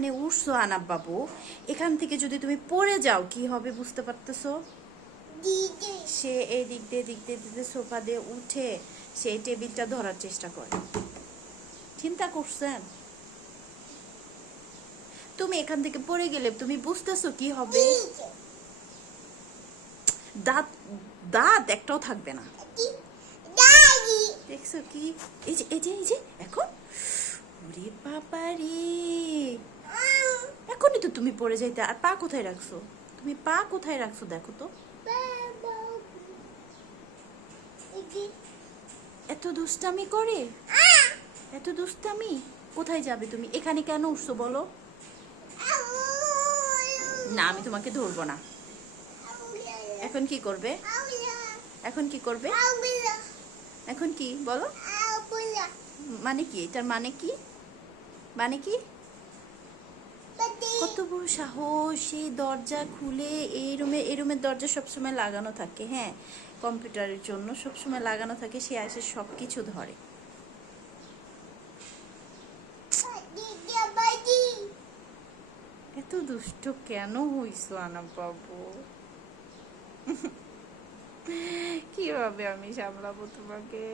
এখানে উঠছো আনাব বাবু, এখান থেকে যদি তুমি পড়ে যাও কি হবে বুঝতে পারতেছো? সে এই দিক দিয়ে সোফা দিয়ে উঠে সেই টেবিলটা ধরার চেষ্টা করে। চিন্তা করছেন? তুমি এখান থেকে পড়ে গেলে তুমি বুঝতেছো কি হবে? দাঁত দাঁত একটাও থাকবে না। দেখছো কি? এই যে এখন, ওরে বাবা রে, এখনই তো তুমি পড়ে যাইতে। আর পা কোথায় রাখছো? তুমি পা কোথায় রাখছো দেখো তো। এত দুষ্টামি করে, এত দুষ্টামি। কোথায় যাবে তুমি? এখানে কেন উঠছো বলো? না, আমি তোমাকে ধরবো না। এখন কি করবে? এখন কি করবে? এখন কি বলো? মানে কি? এটার মানে কি? মানে কি? কত বড় সাহস! সেই দরজা খুলে, এই রুমের দরজা সবসময় লাগানো থাকে, হ্যাঁ, কম্পিউটারের জন্য সবসময় লাগানো থাকে। সে এসে সব কিছু ধরে। এত দুষ্ট কেন হইছো আনা বাবু? কিভাবে আমি সামলাবো তোমাকে?